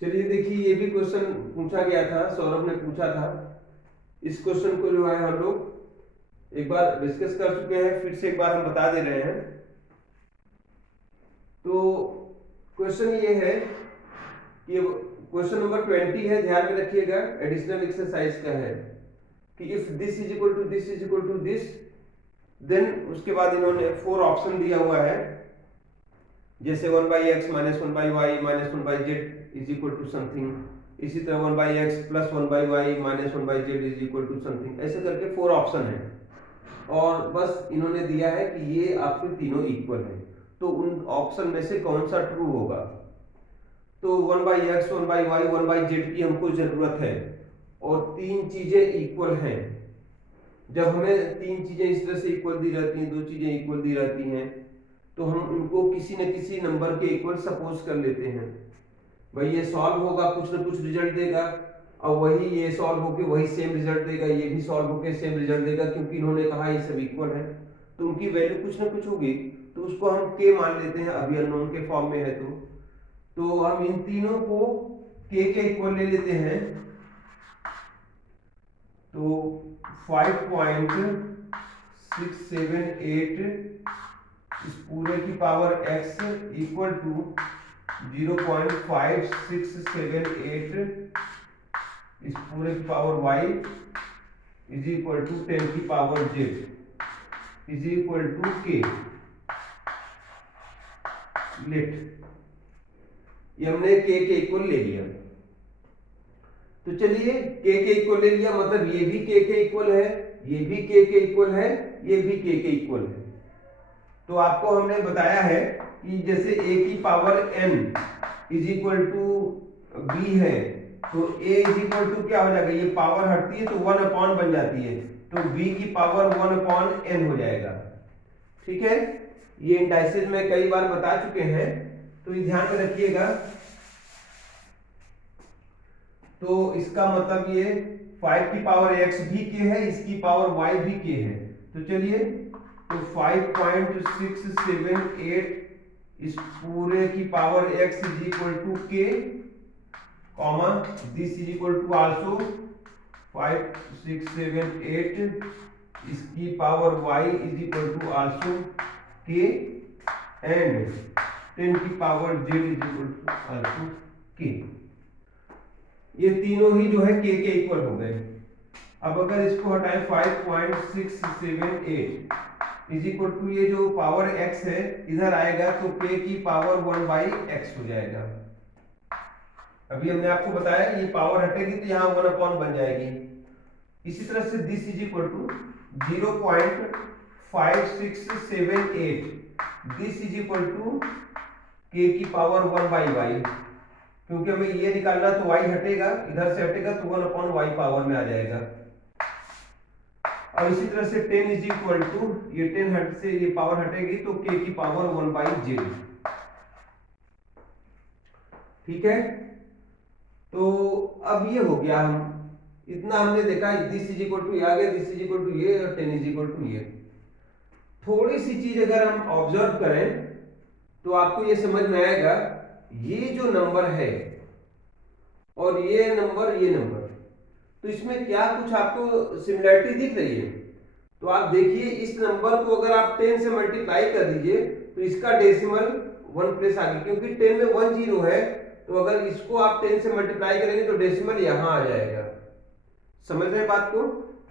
चलिए देखिए, ये भी क्वेश्चन पूछा गया था, सौरभ ने पूछा था। इस क्वेश्चन को जो है हम लोग एक बार डिस्कस कर चुके हैं, फिर से एक बार हम बता दे रहे हैं। तो क्वेश्चन ये है कि क्वेश्चन नंबर 20 है, ध्यान में रखिएगा, एडिशनल एक्सरसाइज का है कि if this is equal to this is equal to this, then उसके बाद इन्होंने 4 ऑप्शन दिया हुआ है, जैसे 1/x minus 1/y minus 1/z is equal to something, इसी तरह 1/x plus 1/y minus 1/z is equal to something, ऐसे करके 4 ऑप्शन है। और बस इन्होंने दिया है कि ये आपके तीनों इक्वल है, तो उन ऑप्शन में से कौन सा ट्रू होगा। तो 1/x 1/y 1/z की हमको जरूरत है, और तीन चीजें इक्वल हैं। जब हमें तीन चीजें इस तरह से इक्वल दी रहती हैं, दो चीजें इक्वल दी रहती हैं, तो हम उनको किसी न किसी नंबर के इक्वल सपोज कर लेते हैं। भाई ये सॉल्व होगा, कुछ ना कुछ रिजल्ट देगा, और वही ये सॉल्व होके वही सेम रिजल्ट देगा, ये भी सॉल्व होके सेम रिजल्ट देगा, क्योंकि इन्होंने कहा ये सब इक्वल है, तो उनकी वैल्यू कुछ ना कुछ होगी, तो उसको हम के मान लेते हैं, अभी अननोन के फॉर्म में है। तो हम इन तीनों को के इक्वल ले लेते हैं। तो 5.678 इस पूरे की पावर x इक्वल टू 0.5678 इस पूरे की power y is equal to 10 की power z is equal to k। Let ये हमने k के इक्वल ले लिया। तो चलिए k के इक्वल ले लिया, मतलब ये भी k के इक्वल है, ये भी k के इक्वल है, ये भी k के इक्वल है। तो आपको हमने बताया है कि जैसे a की power n is equal to b है, तो a इज इक्वल टू क्या हो जाएगा, ये पावर हटती है तो 1 अपॉन बन जाती है, तो b की पावर 1 अपॉन n हो जाएगा। ठीक है, ये इंडाइसिस में कई बार बता चुके हैं, तो ये ध्यान में रखिएगा। तो इसका मतलब ये 5 की पावर x भी k है, इसकी पावर y भी k है। तो चलिए, तो 5.678 इस पूरे की power x is equal to k, comma this is equal to also 5.678 इसकी power y is equal to also k, and 10 की power z is equal to also k। ये तीनों ही जो है k के इक्वल हो गए। अब अगर इसको हटाएं 5.678 इज इक्वल टू ये जो पावर x है इधर आएगा, तो k की पावर 1/x हो जाएगा। अभी हमने आपको बताया ये पावर हटेगी तो यहाँ 1 अपॉन बन जाएगी। इसी तरह से this is equal to 0.5678 this is equal to k की पावर 1/y, क्योंकि हमें ये निकालना, तो y हटेगा, इधर से हटेगा तो 1 अपॉन y पावर में आ जाएगा। और इसी तरह से 10 इज इक्वल टू, ये 10 हट से ये पावर हटेगी तो k की पावर 1/z। ठीक है, तो अब ये हो गया, हम इतना हमने देखा, दिस इज इक्वल टू ये आ गया, दिस इज इक्वल टू ये, और 10 इज इक्वल टू ये। थोड़ी सी चीज अगर हम ऑब्जर्व करें तो आपको ये समझ में आएगा, ये जो नंबर है और ये नंबर, तो इसमें क्या कुछ आपको सिमिलरिटी दिख रही है। तो आप देखिए, इस नंबर को अगर आप 10 से मल्टीप्लाई कर दीजिए तो इसका डेसिमल 1 प्लस आ गया, क्योंकि 10 में 1 जीरो है, तो अगर इसको आप 10 से मल्टीप्लाई करेंगे तो डेसिमल यहां आ जाएगा। समझ रहे हैं बात को?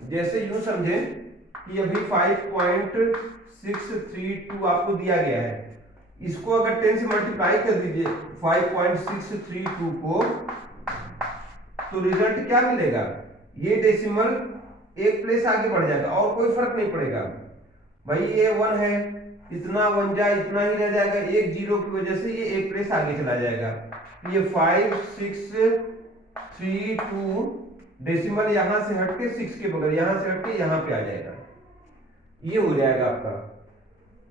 जैसे यूं समझें कि अभी 5.632 आपको दिया गया है, इसको अगर 10 से मल्टीप्लाई कर दीजिए 5.632 को, तो रिजल्ट क्या मिलेगा, ये डेसिमल एक प्लेस आगे बढ़ जाएगा और कोई फर्क नहीं पड़ेगा। भाई ये 1 है, इतना 1 जा इतना ही रह जाएगा, एक जीरो की वजह से ये एक प्लेस आगे चला जाएगा। ये 5632 डेसिमल यहां से हटके 6 के बगल, यहां से हटके यहां पे आ जाएगा, ये हो जाएगा आपका,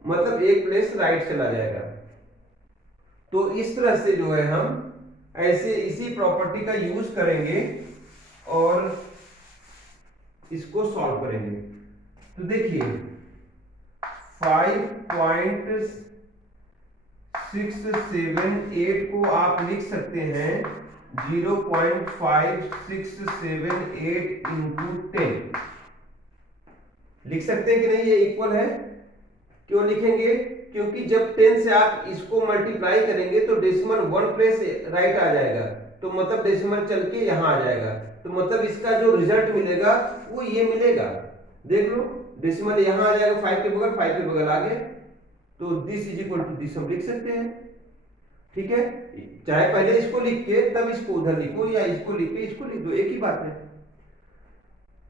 मतलब एक प्लेस राइट चला जाएगा। तो इस तरह से जो है हम ऐसे इसी प्रॉपर्टी का यूज करेंगे और इसको सॉल्व करेंगे। तो देखिए 5.678 को आप लिख सकते हैं 0.5678 इंटू 10 लिख सकते हैं कि नहीं, ये इक्वल है। क्यों लिखेंगे? क्योंकि जब 10 से आप इसको मल्टीप्लाई करेंगे तो डेसिमल 1 प्लेस राइट आ जाएगा, तो मतलब डेसिमल चल के यहाँ आ जाएगा, तो मतलब इसका जो रिजल्ट मिलेगा वो ये मिलेगा। देख लो, डेसिमल यहाँ आ जाएगा 5 के बगल, 5 के बगल आ गए, तो this is equal to this हम लिख सकते हैं। ठीक है, चाहे पहले इसको लिख के तब इसको उधर लिखो या इसको लिख के इसको लिख दो, एक ही बात है।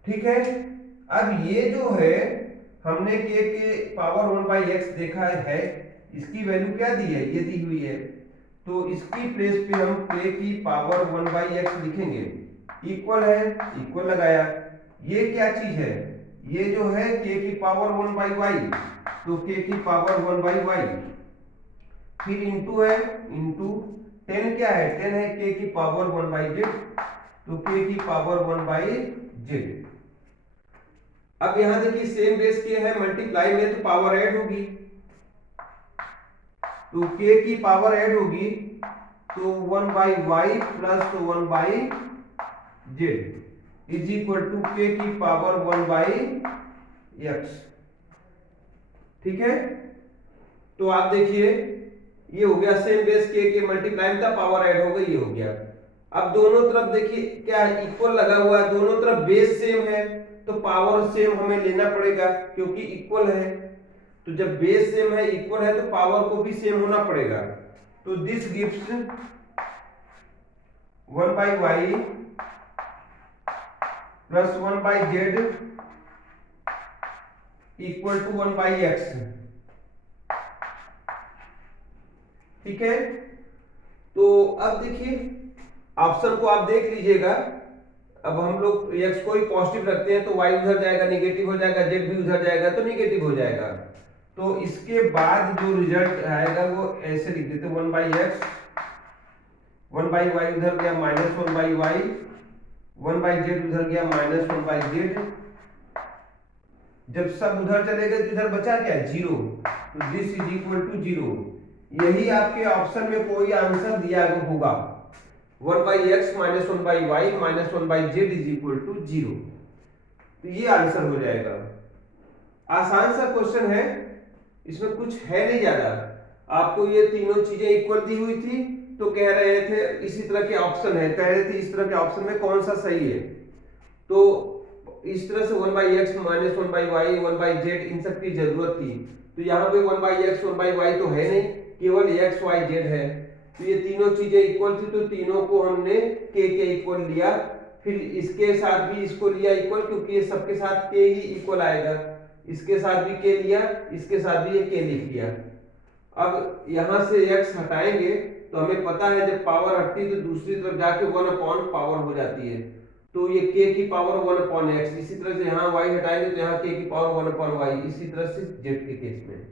ठीक है, अब ये जो है हमने के पावर 1/x देखा है, इसकी वैल्यू क्या दी है, ये दी हुई है, तो इसकी प्लेस पे हम k की पावर 1/x लिखेंगे। इक्वल है, इक्वल लगाया। ये क्या चीज है, ये जो है k की पावर 1/y, तो k की पावर 1/y, फिर इंटू है, इंटू 10 क्या है, 10 है k की पावर 1/z, तो k की पावर 1/z। अब यहां देखिए सेम बेस के है, मल्टीप्लाई में तो पावर ऐड होगी, तो k की पावर ऐड होगी, तो 1/y प्लस तो 1/z is equal to k की पावर 1/x। ठीक है, तो आप देखिए ये हो गया सेम बेस के मल्टीप्लाई में था, पावर ऐड हो गई, ये हो गया। अब दोनों तरफ देखिए क्या है, इक्वल लगा हुआ है, दोनों तरफ बेस सेम है, तो पावर सेम हमें लेना पड़ेगा क्योंकि इक्वल है। तो जब बेस सेम है, इक्वल है, तो पावर को भी सेम होना पड़ेगा। तो this gives 1/y plus 1/z equal to 1/x। ठीक है, तो अब देखिए ऑप्शन को आप देख लीजिएगा। अब हम लोग x को ही पॉजिटिव रखते हैं तो y उधर जाएगा, निगेटिव हो जाएगा, z भी उधर जाएगा तो निगेटिव हो जाएगा। तो इसके बाद जो रिजल्ट आएगा वो ऐसे लिख देते, 1/x, 1/y उधर गया माइनस 1/y, 1/z उधर गया माइनस 1/z। जब सब उधर चले गए तो इधर बचा क्या, 0, तो दिस इज इक्वल टू 0। यही आपके ऑप्शन में कोई आंसर दिया होगा, 1/x minus 1/y minus 1/z is equal to 0, तो ये आंसर हो जाएगा। आसान सा क्वेश्चन है, इसमें कुछ है नहीं ज्यादा। आपको ये तीनों चीजें इक्वल दी हुई थी, तो कह रहे थे इसी तरह के ऑप्शन है, कह रहे थे इस तरह के ऑप्शन में कौन सा सही है, तो इस तरह से 1/x माइनस 1/y 1/z इन सब की जरूरत थी। तो यहाँ पे 1/x 1/y तो है नहीं, केवल x y z है, तो ये तीनों चीजें इक्वल थी, तो तीनों को हमने k के इक्वल लिया, फिर इसके साथ भी इसको लिया इक्वल, क्योंकि ये सबके साथ k ही इक्वल आएगा, इसके साथ भी k लिया, इसके साथ भी ये k लिख लिया। अब यहां से x हटाएंगे तो हमें पता है जब पावर हटती है तो दूसरी तरफ जाके 1 पावर हो जाती है, तो ये k की पावर 1/x। इसी तरह से यहाँ y हटाएंगे तो यहाँ k की पावर 1/y, इसी तरह से z के केस में।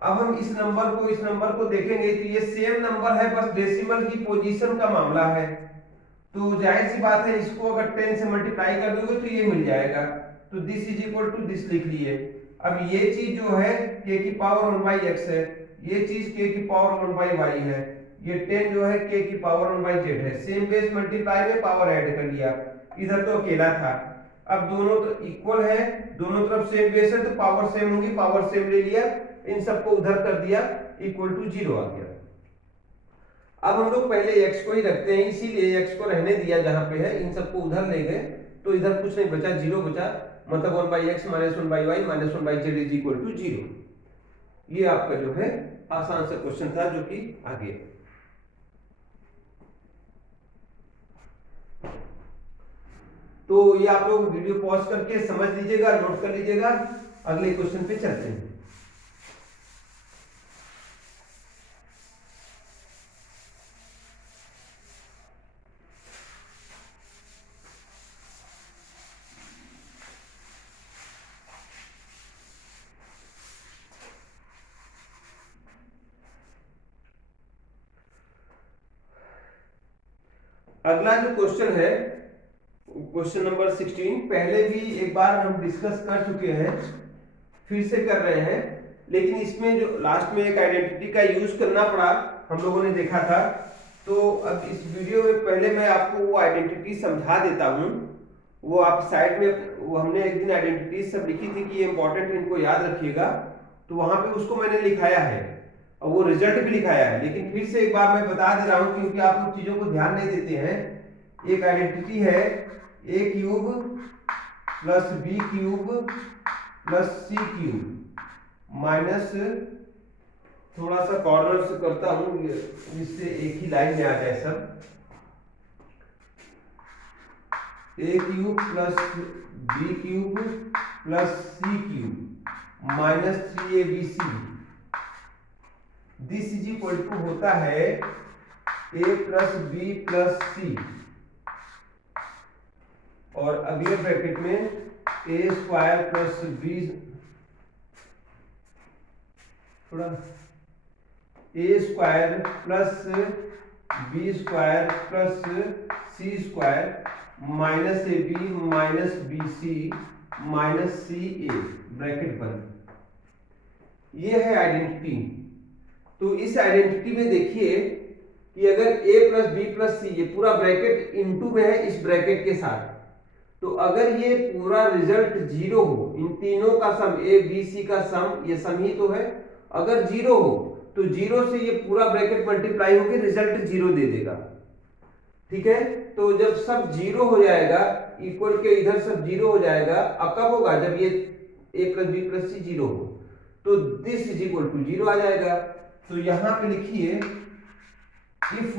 अब हम इस नंबर को देखेंगे तो ये सेम नंबर है, बस डेसिमल की पोजीशन का मामला है, तो जाहिर सी बात है इसको अगर 10 से मल्टीप्लाई कर दोगे तो ये मिल जाएगा, तो this is equal to this लिख लिए। अब ये चीज जो है k की पावर 1/x है, ये चीज k की पावर 1/y है, ये 10 जो है k की पावर 1/z है। सेम बेस मल्टीप्लाई में पावर ऐड कर लिया, इधर तो अकेला था। अब दोनों तो इक्वल है, दोनों तरफ सेम बेस है, तो पावर सेम होगी, पावर सेम ले लिया, इन सबको उधर कर दिया, इक्वल टू 0 आ गया। अब हम लोग पहले x को ही रखते हैं, इसीलिए x को रहने दिया जहां पे है, इन सबको उधर ले गए तो इधर कुछ नहीं बचा, 0 बचा, मतलब 1/x minus 1/y minus 1/z is equal to 0। ये आपका जो है आसान सा क्वेश्चन था, जो कि आगे। तो ये आप लोग वीडियो पॉज करके समझ लीजिएगा, नोट कर लीजिएगा, अगले क्वेश्चन पे चलते हैं। अगला जो क्वेश्चन है, क्वेश्चन नंबर 16, पहले भी एक बार हम डिस्कस कर चुके हैं, फिर से कर रहे हैं, लेकिन इसमें जो लास्ट में एक आइडेंटिटी का यूज करना पड़ा, हम लोगों ने देखा था। तो अब इस वीडियो में पहले मैं आपको वो आइडेंटिटी समझा देता हूँ। वो आप साइड में, वो हमने एक दिन आइडेंटिटी सब लिखी थी कि ये इंपॉर्टेंट है, इनको याद रखिएगा, तो वहां पे उसको मैंने लिखाया है और वो रिजल्ट भी लिखाया है। लेकिन फिर से एक बार मैं बता दे रहा हूँ क्योंकि आप लोग चीजों को ध्यान नहीं देते हैं। एक आइडेंटिटी है A cube plus B cube plus C cube minus, थोड़ा सा कॉर्नर से करता हूं जिससे एक ही लाइन में आ जाए सब, A cube plus B cube plus C cube minus 3abc, this is equal to होता है A plus B plus C, और अगले ब्रैकेट में ए स्क्वायर प्लस बी, थोड़ा A square plus B square plus C square minus A B minus B C minus C A, bracket बंद। ये है identity. तो इस आइडेंटिटी में देखिए कि अगर a प्लस बी प्लस सी, ये पूरा ब्रैकेट इनटू में है इस ब्रैकेट के साथ, तो अगर ये पूरा रिजल्ट जीरो हो, इन तीनों का सम ए बी सी का सम, ये सम ही तो है, अगर जीरो हो तो जीरो से ये पूरा ब्रैकेट मल्टीप्लाई होकर रिजल्ट जीरो दे देगा। ठीक है, तो जब सब जीरो हो जाएगा, इक्वल के इधर सब जीरो हो जाएगा, अब कब होगा, जब ये a plus B plus C zero हो, तो this is equal to zero आ जाएगा। तो यहां पे लिखिए if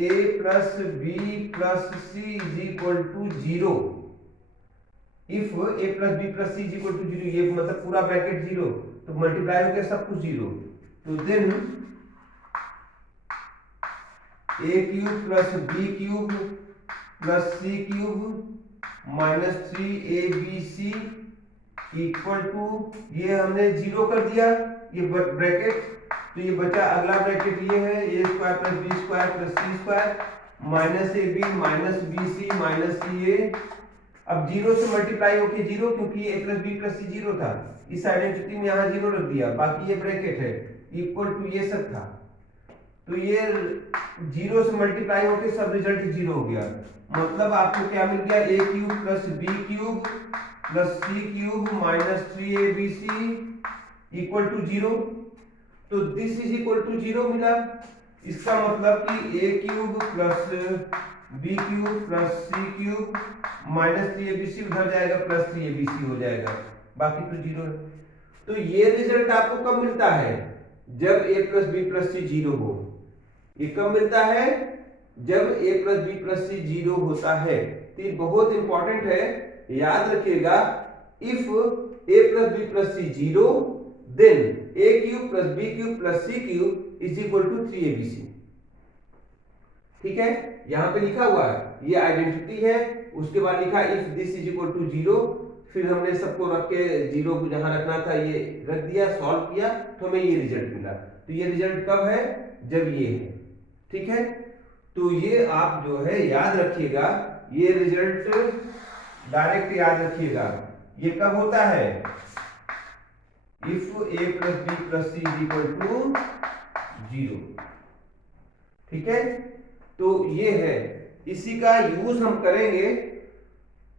a plus B plus C is equal to zero, if a plus B plus C is equal to zero, ये मतलब पूरा ब्रैकेट जीरो, तो मल्टीप्लाई हो गया सब कुछ जीरो, तो then a cube plus B cube plus C cube minus 3abc equal to, ये हमने जीरो कर दिया ये ब्रैकेट, तो ये बचा अगला ब्रैकेट ये है A square plus B square plus C square minus A B minus B C minus C A. अब जीरो से मल्टीप्लाई होके जीरो, क्योंकि A plus B plus C zero था, इस आइडेंटिटी में यहाँ जीरो रख दिया, बाकी ये ब्रैकेट है इक्वल टू ये सब था, तो ये जीरो से मल्टीप्लाई होके सब रिजल्ट जीरो हो गया। मतलब आपको क्या मिल गया, A cube plus B cube plus C cube minus 3abc equal to zero, तो this is equal to zero मिला। इसका मतलब कि A cube plus B cube plus C cube minus 3abc उधर जाएगा प्लस 3abc हो जाएगा, बाकी तो जीरो है। तो ये रिजल्ट आपको कब मिलता है, जब a plus B plus C zero हो। ये कब मिलता है, जब a plus B plus C zero होता है। तो ये बहुत इंपॉर्टेंट है, याद रखिएगा, if a plus B plus C zero then a cube plus B cube plus C cube is equal to 3abc। ठीक है, यहां पे लिखा हुआ है, ये आइडेंटिटी है, उसके बाद लिखा if this is equal to zero, फिर हमने सबको रख के जीरो को जहां रखना था ये रख दिया, सॉल्व किया, तो हमें ये रिजल्ट मिला। तो ये रिजल्ट कब है, जब ये है। ठीक है, तो ये आप जो है याद रखिएगा, ये रिजल्ट डायरेक्ट याद रखिएगा, ये कब होता है, if a plus B plus C is equal to zero. ठीक है, तो ये है, इसी का यूज हम करेंगे।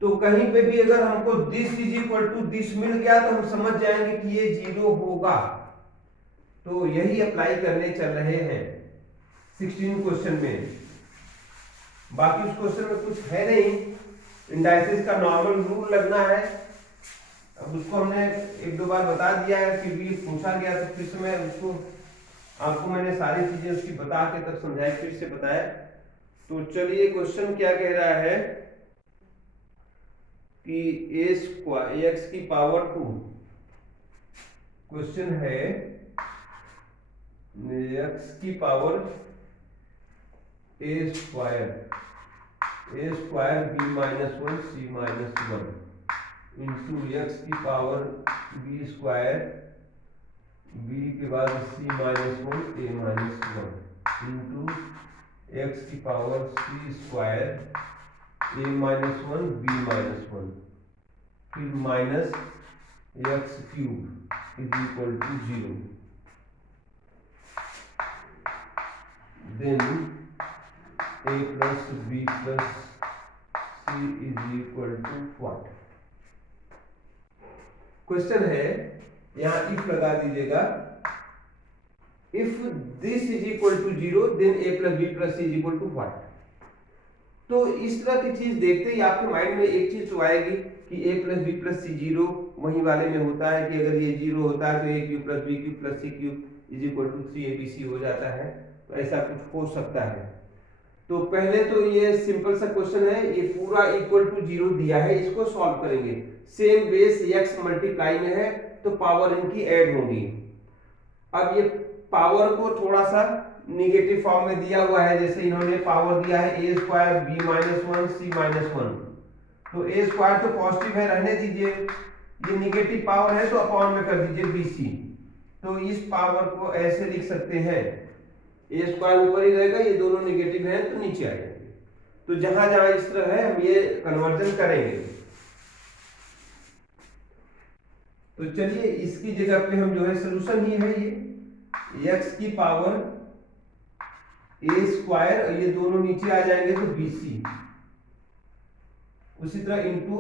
तो कहीं पे भी अगर हमको this is equal to this मिल गया तो हम समझ जाएंगे कि ये जीरो होगा। तो यही अप्लाई करने चल रहे हैं 16 क्वेश्चन में। बाकी उस क्वेश्चन में कुछ है नहीं, इंडाइसिस का नॉर्मल रूल लगना है, अब उसको हमने एक दो बार बता दिया है, फिर भी पूछा गया तो फिर से मैं उसको आपको मैंने सारी चीजें उसकी बता के तब समझाया, फिर से बताया। तो चलिए क्वेश्चन क्या कह रहा है कि ए स्क्वायर एक्स की पावर 2, क्वेश्चन है एक्स की power a square b minus 1 c minus 1 into x की पावर बी स्क्वायर बी के बाद c minus 1 a minus 1 into x की power c square a minus 1 b minus 1 फिर minus x cube is equal to zero. Then a plus B plus C is equal to what. Question है, यहां if लगा दीजिएगा, if this is equal to 0 then a plus B plus C is equal to what. तो इस तरह की चीज देखते ही आपके माइंड में एक चीज तो आएगी कि a प्लस बी प्लस सी 0 वही वाले में होता है कि अगर ये 0 होता है तो a cube plus B cube plus C cube is equal to 3abc हो जाता है। तो ऐसा कुछ हो सकता है। तो पहले तो ये सिंपल सा क्वेश्चन है, ये पूरा इक्वल टू 0 दिया है, इसको सॉल्व करेंगे। सेम बेस x मल्टीप्लाई में है तो पावर इनकी ऐड होगी। अब ये पावर को थोड़ा सा निगेटिव फॉर्म में दिया हुआ है, जैसे इन्होंने पावर दिया है a square b minus 1 c minus 1। तो a स्क्वायर तो पॉजिटिव है, रहने दीजिए, ये निगेटिव पावर है तो अपॉन में कर दीजिए bc। तो इस पावर को ऐसे लिख सकते हैं, a स्क्वायर ऊपर ही रहेगा, ये दोनों निगेटिव हैं तो नीचे आ जाएंगे। तो जहां जहां इस तरह है हम ये कन्वर्जन करेंगे। तो चलिए इसकी जगह पे हम जो है सोल्यूशन ही है ये x की पावर a स्क्वायर, और ये दोनों नीचे आ जाएंगे तो bc। उसी तरह इनटू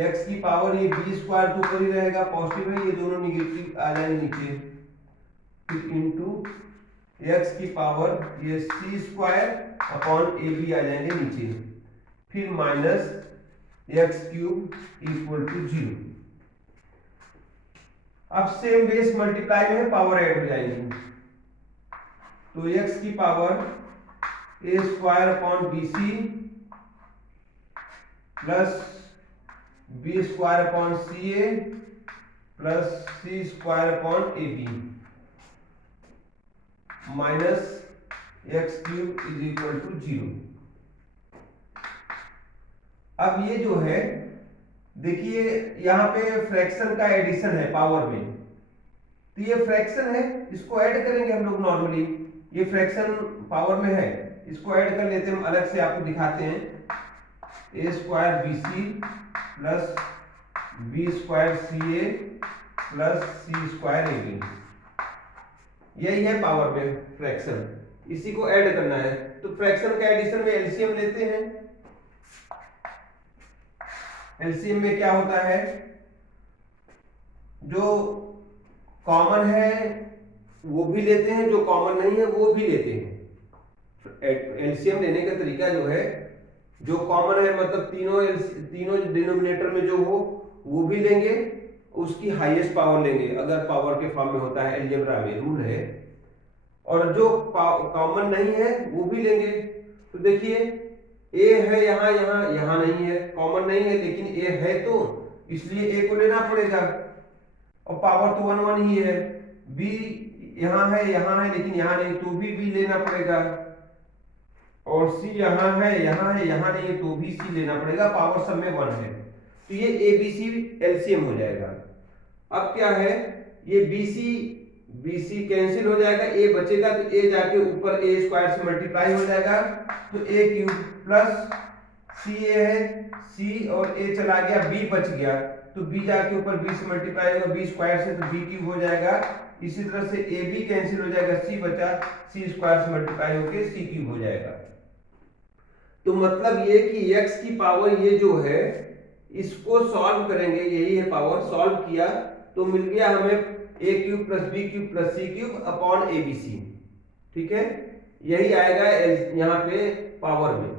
x की पावर ये b स्क्वायर तो ऊपर ही रहेगा, पॉजिटिव है, ये दोनों निगेटिव आ जाएंगे नीचे। फिर इनटू x की पावर ये c स्क्वायर अपॉन ab आ जाएंगे नीचे। फिर minus x cube equal to 0। अब सेम बेस मल्टीप्लाई में है, पावर ऐड हो जाएगी। तो x की power a square upon bc plus b square upon ca plus c square upon ab minus x cube is equal to 0। अब ये जो है देखिए यहाँ पे फ्रैक्शन का एडिशन है पावर में, तो ये फ्रैक्शन है, इसको ऐड करेंगे हम लोग नॉर्मली। ये फ्रैक्शन पावर में है, इसको ऐड कर लेते हैं हम, अलग से आपको दिखाते हैं। a square bc plus b square ca plus c square ab, यही है पावर में फ्रैक्शन, इसी को ऐड करना है। तो फ्रैक्शन का एडिशन में एलसीएम लेते हैं। एलसीएम में क्या होता है, जो कॉमन है वो भी लेते हैं, जो कॉमन नहीं है वो भी लेते हैं। एलसीएम लेने का तरीका जो है, जो कॉमन है मतलब तीनों डिनोमिनेटर में जो हो वो भी लेंगे, उसकी हाईएस्ट पावर लेंगे अगर पावर के फॉर्म में होता है, अलजेब्रा में रूल है। और जो कॉमन नहीं है वो भी लेंगे। तो देखिए a है यहाँ यहाँ यहाँ नहीं है, कॉमन नहीं है, लेकिन a है तो इसलिए a को लेना पड़ेगा, और पावर तो 1 1 ही है। b यहाँ है लेकिन यहाँ नहीं, तो भी b लेना पड़ेगा। और c यहाँ है यहाँ नहीं है, तो भी c लेना पड़ेगा, पावर सब में 1 है। तो ये abc एलसीएम हो जाएगा। अब क्या है, ये bc कैंसिल हो जाएगा, a बचेगा, तो a जाके ऊपर a स्क्वायर से मल्टीप्लाई हो जाएगा, तो a क्यूब प्लस ca है, c और a चला गया, b बच गया, तो b जाके ऊपर b से मल्टीप्लाई होगा, b स्क्वायर से, तो b क्यूब हो जाएगा। इसी तरह से ab कैंसिल हो जाएगा, c बचा, c स्क्वायर से मल्टीप्लाई होके c क्यूब हो जाएगा। तो मतलब ये कि x की पावर ये जो है इसको सॉल्व करेंगे, यही है पावर, सॉल्व किया तो मिल गया हमें a cube plus b cube plus c cube upon abc। ठीक है, यही आएगा यहाँ पे पावर में,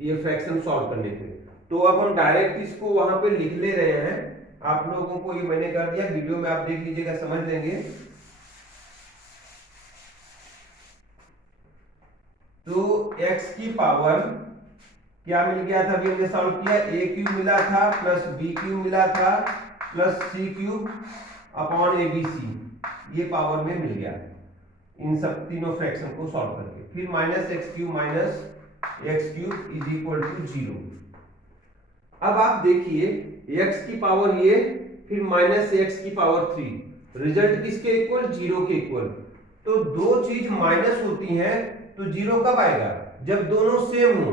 ये फ्रैक्शन सॉल्व करने पे। तो अब हम डायरेक्ट इसको वहां पे लिख ले रहे हैं, आप लोगों को ये मैंने कर दिया, वीडियो में आप देख लीजिएगा, समझ लेंगे। तो x की पावर क्या मिल गया था, अभी हमने सॉल्व किया, a क्यूब मिला था प्लस b क्यूब मिला था plus c cube upon abc, ये पावर में मिल गया इन सब तीनों फ्रैक्शन को सॉल्व करके। फिर minus x cube is equal to 0। अब आप देखिए x की पावर ये, फिर माइनस एक्स की पावर 3, रिजल्ट किसके इक्वल, 0 के इक्वल। तो दो चीज माइनस होती हैं तो 0 कब आएगा, जब दोनों सेम हो।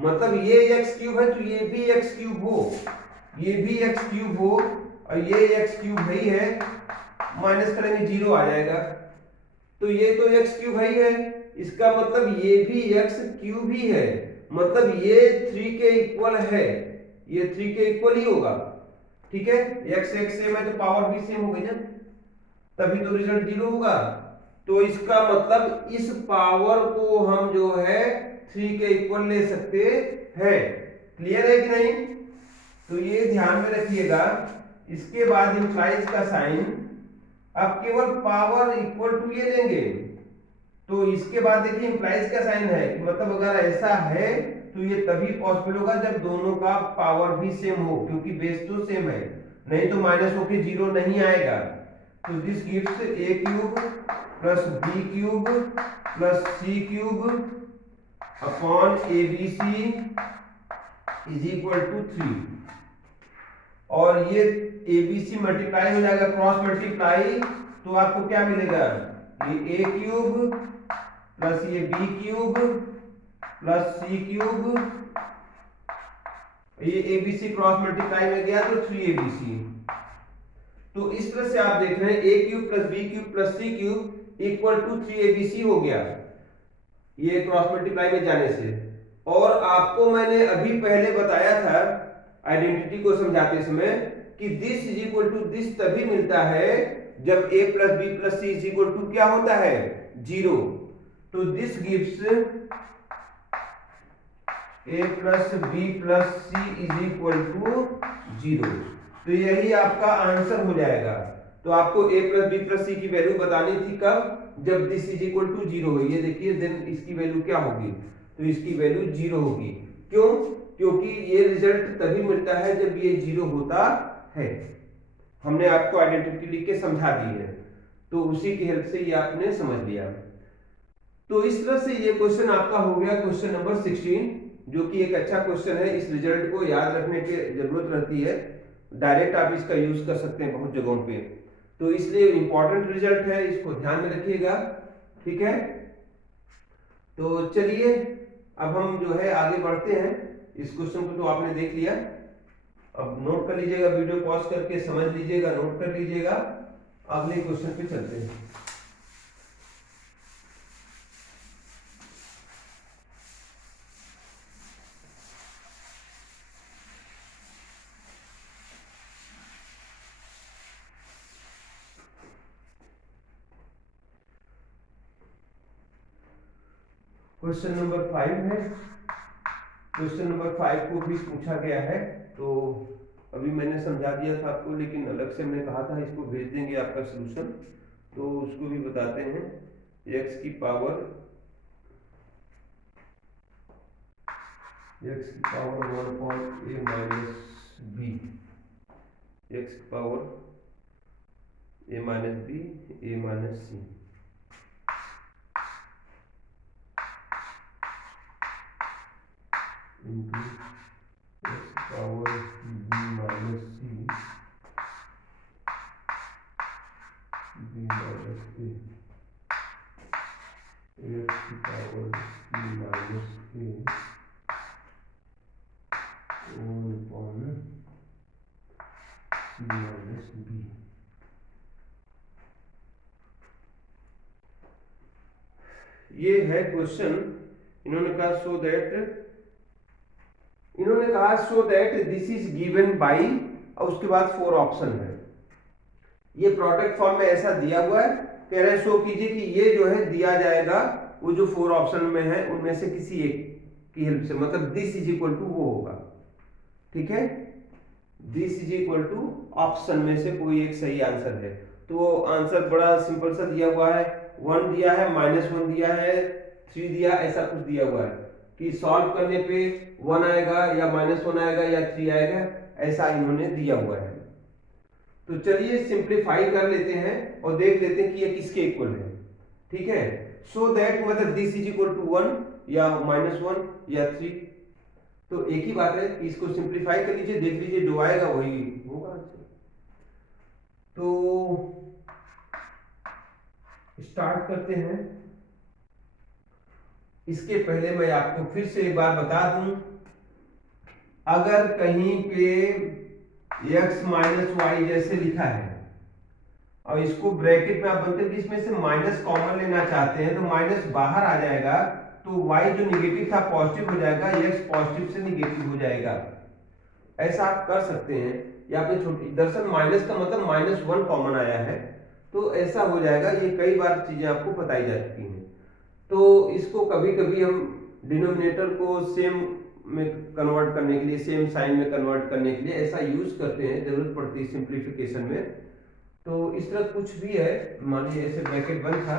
मतलब ये x क्यूब है तो ये भी x क्यूब हो, ये भी x क्यूब हो, और ये x क्यूब ही है, माइनस करेंगे 0 आ जाएगा। तो ये तो एक्स क्यूब ही है, इसका मतलब ये भी एक्स क्यूब ही है, मतलब ये 3 के इक्वल है, ये 3 के इक्वल ही होगा। ठीक है, एक्स एक्स सेम है तो पावर भी सेम हो गई ना, तभी तो रिजल्ट 0 होगा। तो इसका मतलब इस पावर को हम जो है 3 के इक्वल ले सकते हैं। क्लियर है कि नहीं? तो ये ध्यान में रखिएगा। इसके बाद इंप्लाइज का साइन, अब केवल पावर इक्वल टू ये लेंगे, तो इसके बाद देखिए इंप्लाइज का साइन है, मतलब अगर ऐसा है तो ये तभी पॉसिबल होगा जब दोनों का पावर भी सेम हो, क्योंकि बेस तो सेम है, नहीं तो माइनस होके 0 नहीं आएगा। तो this gives a cube plus b cube plus c cube upon abc is equal to 3। और ये abc मल्टीप्लाई हो जाएगा, क्रॉस मल्टीप्लाई, तो आपको क्या मिलेगा, ये a क्यूब प्लस ये b cube plus c cube, ये abc क्रॉस मल्टीप्लाई में गया तो 3abc। तो इस तरह से आप देख रहे हैं a cube plus b cube plus c cube equal to 3abc हो गया, ये क्रॉस मल्टीप्लाई में जाने से। और आपको मैंने अभी पहले बताया था आइडेंटिटी को समझाते समय कि this is equal to this तभी मिलता है जब a plus B plus C is equal to क्या होता है, 0। तो this gives a plus B plus C is equal to 0। तो यही आपका आंसर हो जाएगा। तो आपको a प्लस बी प्लस सी की वैल्यू बतानी थी कब, जब दिस इज इक्वल टू 0 हो। ये देखिए देन इसकी वैल्यू क्या होगी, तो इसकी वैल्यू 0 होगी। क्यों? क्योंकि ये रिजल्ट तभी मिलता है जब ये 0 होता है। हमने आपको आइडेंटिटी लिख के समझा दी है, तो उसी की हेल्प से ये आपने समझ लिया। तो इस तरह से ये क्वेश्चन आपका हो गया क्वेश्चन नंबर 16, जो कि एक अच्छा क्वेश्चन है। इस रिजल्ट को याद रखने की जरूरत रहती है, डायरेक्ट आप इसका यूज कर सकते हैं बहुत जगहों पे, तो इसलिए इंपॉर्टेंट रिजल्ट है, इसको ध्यान में रखिएगा। ठीक है, तो चलिए अब हम जो है आगे बढ़ते हैं। इस क्वेश्चन को तो आपने देख लिया, अब नोट कर लीजिएगा, वीडियो पॉज करके समझ लीजिएगा, नोट कर लीजिएगा। अगले क्वेश्चन पे चलते हैं। क्वेश्चन नंबर 5 है। क्वेश्चन नंबर 5 को भी पूछा गया है, तो अभी मैंने समझा दिया था आपको, लेकिन अलग से हमने कहा था इसको भेज देंगे आपका सॉल्यूशन, तो उसको भी बताते हैं। x की power 1 upon a minus b, x की power a minus b a minus c into x power b minus c b minus a, x की पावर c माइनस a और अपॉन c माइनस b। ये है question. इन्होंने कहा सो that this is given by, और उसके बाद 4 option है। ये प्रोडक्ट फॉर्म में ऐसा दिया हुआ है, कह रहे शो कीजिए कि ये जो है दिया जाएगा, वो जो 4 ऑप्शन में है उनमें से किसी एक की हेल्प से, मतलब दिस इज इक्वल टू वो होगा। ठीक है, this is equal to option में से कोई एक सही आंसर है। तो आंसर बड़ा सिंपल सा दिया हुआ है, 1 दिया है, -1 दिया है, 3 दिया, ऐसा कुछ दिया हुआ है कि सॉल्व करने पे 1 आएगा या -1 आएगा या 3 आएगा, ऐसा इन्होंने दिया हुआ है। तो चलिए सिंप्लीफाई कर लेते हैं और देख लेते हैं कि ये किसके इक्वल है। ठीक है, सो दैट मतलब दिस इज इक्वल टू 1 या -1 या 3, तो एक ही बात है, इसको सिंप्लीफाई कर लीजिए, देख लीजिए जो आएगा वही होगा आंसर। तो स्टार्ट करते हैं। इसके पहले मैं आपको फिर से एक बार बता दूं, अगर कहीं पे x माइनस वाई जैसे लिखा है और इसको ब्रैकेट में आप बंद करके इसमें से माइनस कॉमन लेना चाहते हैं तो माइनस बाहर आ जाएगा, तो y जो निगेटिव था पॉजिटिव हो जाएगा, x पॉजिटिव से निगेटिव हो जाएगा। ऐसा आप कर सकते हैं, या आपने छोटी, दरअसल माइनस का मतलब -1 कॉमन आया है, तो ऐसा हो जाएगा। ये कई बार चीजें आपको बताई जा चुकी हैं। तो इसको कभी कभी हम डिनोमिनेटर को सेम में कन्वर्ट करने के लिए, सेम साइन में कन्वर्ट करने के लिए ऐसा यूज करते हैं, जरूरत पड़ती है सिंप्लीफिकेशन में। तो इस तरह कुछ भी है, मान लीजिए ऐसे ब्रैकेट बंद था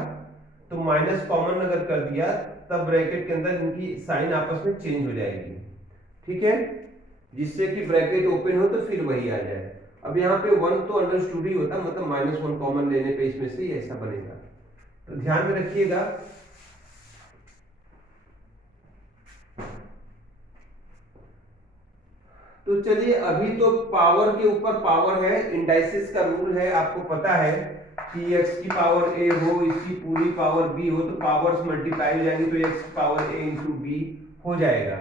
तो माइनस कॉमन अगर कर दिया तब ब्रैकेट के अंदर इनकी साइन आपस में चेंज हो जाएगी, ठीक है, जिससे कि ब्रैकेट ओपन हो तो फिर वही आ जाए। अब यहाँ पे 1 तो अंडरस्टूड ही होता, मतलब -1 कॉमन लेने पे इसमें से ऐसा बनेगा, तो ध्यान में रखिएगा। तो चलिए, अभी तो पावर के ऊपर पावर है, इंडाइसिस का रूल है, आपको पता है कि x की पावर a हो, इसकी पूरी पावर b हो, तो पावर्स मल्टीप्लाई हो जाएंगी, तो x की पावर a इंटू b हो जाएगा।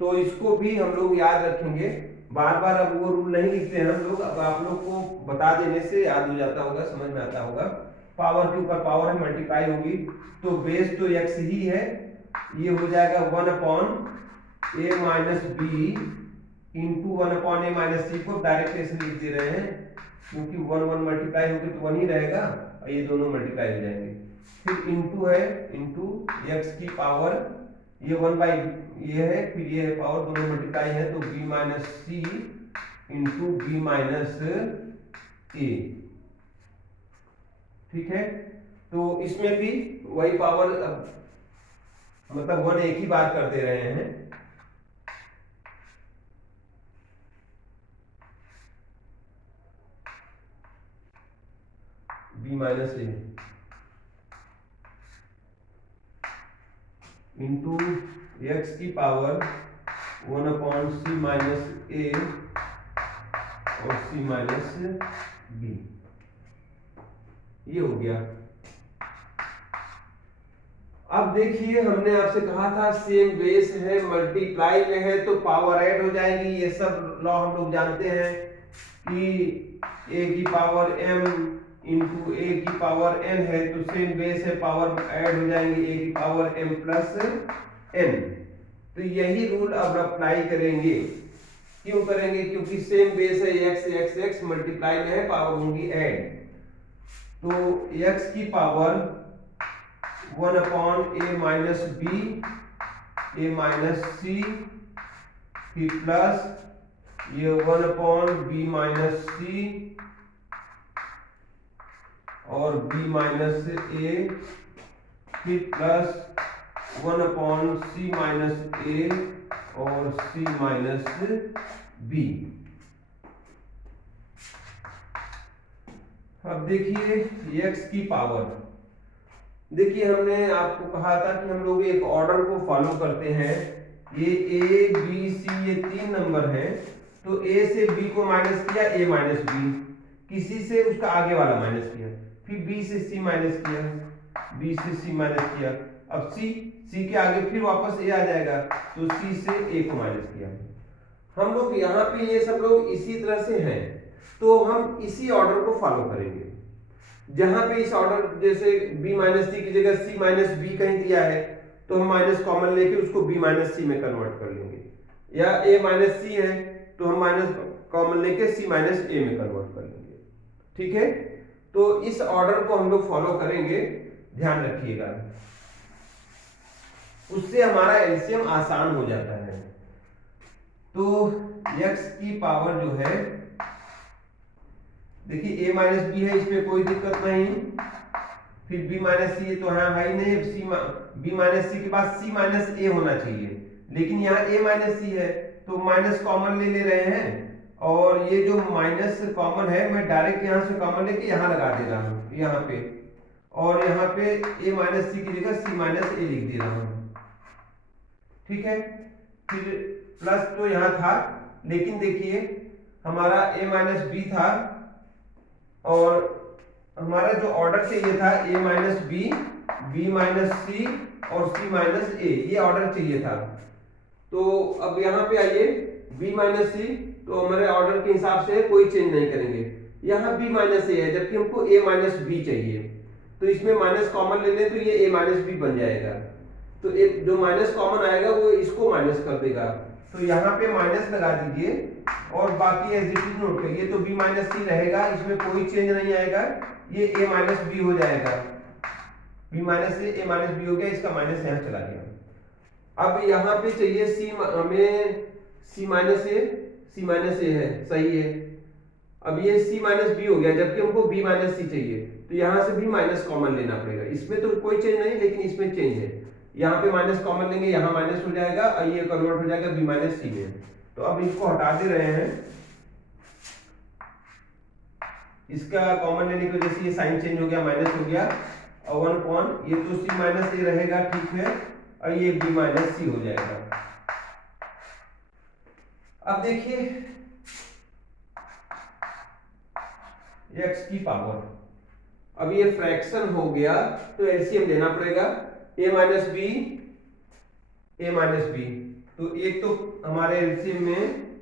तो इसको भी हम लोग याद रखेंगे, बार बार अब वो रूल नहीं लिखते हैं हम लोग, अब आप लोग को बता देने से याद हो जाता होगा, समझ में आता होगा। पावर के ऊपर पावर है, मल्टीप्लाई होगी, तो बेस तो x ही है, ये हो जाएगा 1/a minus B into 1/a minus C को डायरेक्ट ऐसे लिख दे रहे हैं, क्योंकि 1 मल्टीप्लाई होगी तो 1 ही रहेगा और ये दोनों मल्टीप्लाई हो जाएंगे। फिर इंटू है, इंटू x की पावर, ये 1 बाई ये है, फिर ये है पावर, दोनों मल्टीप्लाई है, तो b माइनस सी इंटू बी माइनस ए, ठीक है। तो इसमें भी वही पावर, मतलब 1 एक ही बार कर दे रहे हैं, b माइनस ए इंटू एक्स की पावर 1/c माइनस ए और c माइनस बी, ये हो गया। अब देखिए, हमने आपसे कहा था सेम बेस है, मल्टीप्लाई में है तो पावर ऐड हो जाएगी, ये सब लॉ हम लोग जानते हैं कि a की पावर m इंटू a की पावर n है, तो सेम बेस है, पावर ऐड हो जाएंगी, a की पावर m प्लस n। तो यही रूल अब अप्लाई करेंगे। क्यों करेंगे? क्योंकि सेम बेस है, x मल्टीप्लाई में है, पावर होंगी ऐड, तो x की power 1/a minus B, a minus C, फिर प्लस ये 1/b माइनस सी और b माइनस a, फिर प्लस 1/c माइनस a और c माइनस b। अब देखिए x की पावर, देखिए हमने आपको कहा था कि हम लोग एक ऑर्डर को फॉलो करते हैं, ये a b c ये 3 नंबर है, तो a से b को माइनस किया, a माइनस b, किसी से उसका आगे वाला माइनस किया, फिर b से c माइनस किया, b से c माइनस किया, अब c के आगे फिर वापस a आ जाएगा, तो c से a को माइनस किया। हम लोग यहाँ पे ये सब लोग इसी तरह से हैं, तो हम इसी ऑर्डर को फॉलो करेंगे। जहां पे इस ऑर्डर, जैसे b माइनस सी की जगह c माइनस बी कहीं दिया है, तो हम माइनस कॉमन लेके उसको b माइनस सी में कन्वर्ट कर लेंगे, या a माइनस सी है तो हम माइनस कॉमन लेके c माइनस a में कन्वर्ट कर लेंगे, ठीक है। तो इस ऑर्डर को हम लोग फॉलो करेंगे, ध्यान रखिएगा, उससे हमारा एलसीएम आसान हो जाता है। तो x की पावर जो है, देखिए a माइनस बी है, इसमें कोई दिक्कत नहीं, फिर b माइनस सी तो यहाँ है ही नहीं, b माइनस सी के बाद c माइनस a होना चाहिए, लेकिन यहाँ a माइनस सी है तो माइनस कॉमन ले रहे हैं, और ये जो माइनस कॉमन है मैं डायरेक्ट यहाँ से कॉमन लेके यहाँ लगा दे रहा हूँ यहाँ पे, और यहाँ पे a माइनस सी की जगह c माइनस a लिख दे रहा हूँ, ठीक है। फिर प्लस तो यहाँ था, लेकिन देखिए हमारा a माइनस बी था, और हमारा जो ऑर्डर चाहिए था a minus B, b minus C और c माइनस a, ये ऑर्डर चाहिए था। तो अब यहाँ पे आइए b माइनस सी, तो हमारे ऑर्डर के हिसाब से कोई चेंज नहीं करेंगे, यहाँ b माइनस ए है, जबकि हमको a माइनस बी चाहिए। तो इसमें माइनस कॉमन ले लें तो ये a माइनस बी बन जाएगा। तो एक जो माइनस कॉमन आएगा वो इसको माइनस कर देगा। तो यहाँ पे माइनस लगा दीजिए और बाकी एज इट इज नोट करिए। तो b माइनस सी रहेगा, इसमें कोई चेंज नहीं आएगा, ये a माइनस बी हो जाएगा। b माइनस से a माइनस बी हो गया, इसका माइनस यहाँ चला गया। अब यहाँ पे चाहिए सी, हमें सी माइनस ए है, सही है। अब ये सी माइनस बी हो गया, जबकि हमको बी माइनस सी चाहिए। तो यहाँ से भी माइनस कॉमन लेना पड़ेगा। इसमें तो कोई चेंज नहीं, लेकिन इसमें चेंज है। यहाँ पे माइनस कॉमन लेंगे, यहाँ माइनस हो जाएगा और ये कन्वर्ट हो जाएगा बी माइनस सी में। तो अब इसको हटा दे रहे हैं, इसका कॉमन लेने की वजह से ये साइन चेंज हो गया, माइनस हो गया और 1 अपॉन ये तो सी माइनस ए रहेगा, ठीक है, और ये बी माइनस सी हो जाएगा। अब देखिए x की पावर, अब ये फ्रैक्शन हो गया तो एलसीएम लेना पड़ेगा। a माइनस बी, तो एक तो हमारे एलसीएम में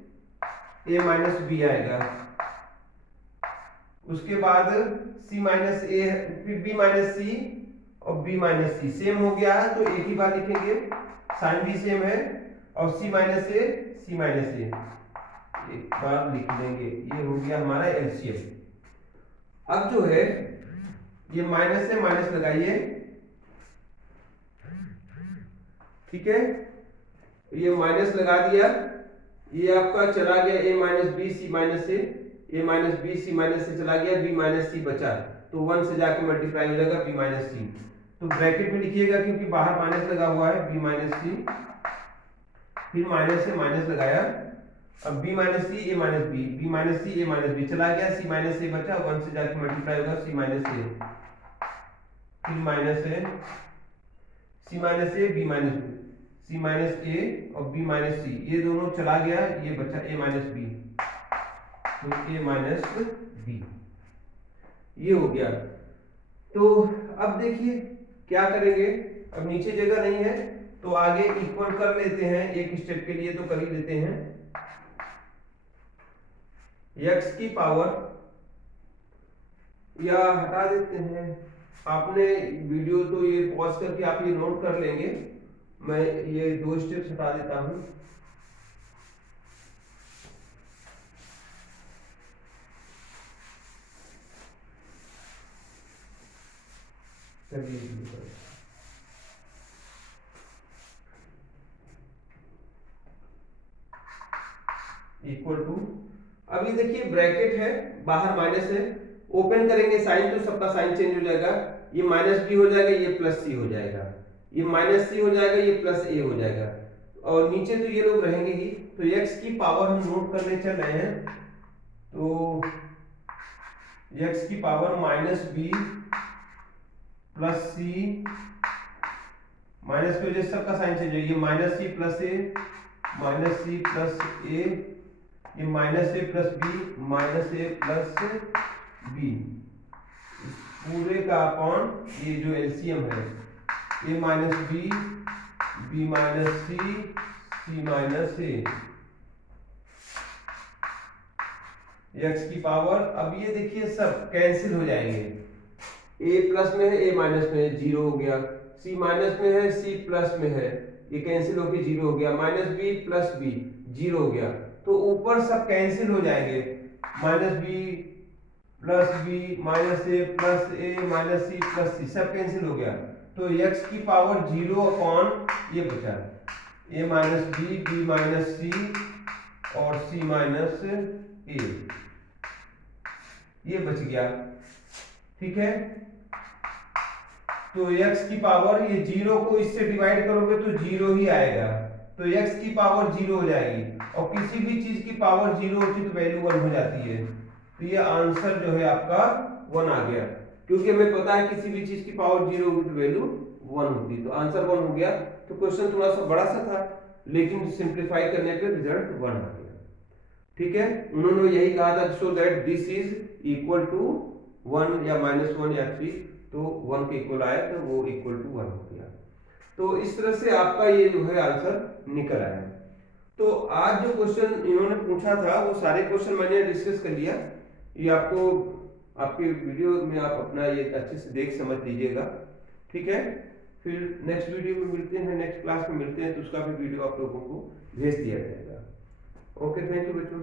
a माइनस बी आएगा, उसके बाद c माइनस ए, फिर b माइनस सी और b माइनस सी सेम हो गया है, तो एक ही बार लिखेंगे, साइन भी सेम है और c माइनस ए एक बार लिख लेंगे। ये हो गया हमारा एलसीएम। अब जो है ये माइनस से माइनस लगाइए, ठीक है, ये माइनस लगा दिया, ये आपका चला गया a minus B C minus से, a minus B C minus से चला गया, b माइनस सी बचा, तो 1 से जाके मल्टीप्लाई हो जाएगा b माइनस सी। तो ब्रैकेट में लिखिएगा क्योंकि बाहर माइनस लगा हुआ है, b माइनस सी, फिर माइनस से माइनस लगाया, अब b minus c a minus B, b minus c a minus b चला गया, c माइनस a बचा, 1 से जाके मल्टीप्लाई होगा c माइनस a, फिर माइनस है c minus a b minus b, c minus a और b माइनस c, ये दोनों चला गया, ये बचा a माइनस b, तो a माइनस b, ये हो गया। तो अब देखिए क्या करेंगे, अब नीचे जगह नहीं है तो आगे इक्वल कर लेते हैं, एक स्टेप के लिए तो कर ही लेते हैं। x की पावर, या हटा देते हैं, आपने वीडियो तो ये पॉज करके आप ये नोट कर लेंगे, मैं ये 2 स्टेप्स हटा देता हूं। इक्वल टू, अभी देखिए ब्रैकेट है, बाहर माइनस है, ओपन करेंगे साइन तो सबका साइन चेंज हो जाएगा, ये माइनस बी हो जाएगा, ये प्लस सी हो जाएगा, ये माइनस सी हो जाएगा, ये प्लस ए हो जाएगा, और नीचे तो ये लोग रहेंगे ही। तो x की पावर हम नोट करने चल रहे हैं, तो x की पावर माइनस बी प्लस सी, माइनस की वजह से सबका साइन चेंज है, ये minus C plus A, minus C plus ए, ये minus A plus B, minus A plus B, पूरे का अपॉन ये जो एलसीएम है, ए माइनस बी, बी माइनस सी, सी माइनस ए, एक्स की पावर। अब ये देखिए सब कैंसिल हो जाएंगे, ए प्लस में है, ए माइनस में है, 0 हो गया, सी माइनस में है, सी प्लस में है, ये कैंसिल होके 0 हो गया, माइनस बी प्लस बी 0 हो गया, तो ऊपर सब कैंसिल हो जाएंगे, minus B plus B, minus A plus A, minus C plus C, सब कैंसिल हो गया, तो x की पावर 0 अपॉन ये बचा, a minus B, B minus C और c माइनस ए, ये बच गया, ठीक है। तो x की पावर, ये 0 को इससे डिवाइड करोगे तो 0 ही आएगा, तो x की पावर 0 हो जाएगी, और किसी भी चीज की पावर 0 होती तो वैल्यू 1 हो जाती है, तो ये आंसर जो है आपका 1 आ गया, क्योंकि हमें पता है किसी भी चीज की पावर 0 होगी तो वैल्यू 1 होती, तो आंसर 1 हो गया। तो क्वेश्चन थोड़ा सा बड़ा सा था, लेकिन सिंप्लीफाई करने पे रिजल्ट 1 आ गया, ठीक है। उन्होंने यही कहा था, so that this is equal to 1 या -1 या 3, तो 1 के इक्वल आया तो वो इक्वल टू 1 हो गया। तो इस तरह से आपका ये जो है आंसर निकल आया। तो आज जो क्वेश्चन इन्होंने पूछा था वो सारे क्वेश्चन मैंने डिस्कस कर लिया, ये आपको आपके वीडियो में आप अपना ये अच्छे से देख समझ लीजिएगा, ठीक है। फिर नेक्स्ट वीडियो में मिलते हैं, नेक्स्ट क्लास में मिलते हैं, तो उसका भी वीडियो आप लोगों को भेज दिया जाएगा। ओके, थैंक यू बच्चों।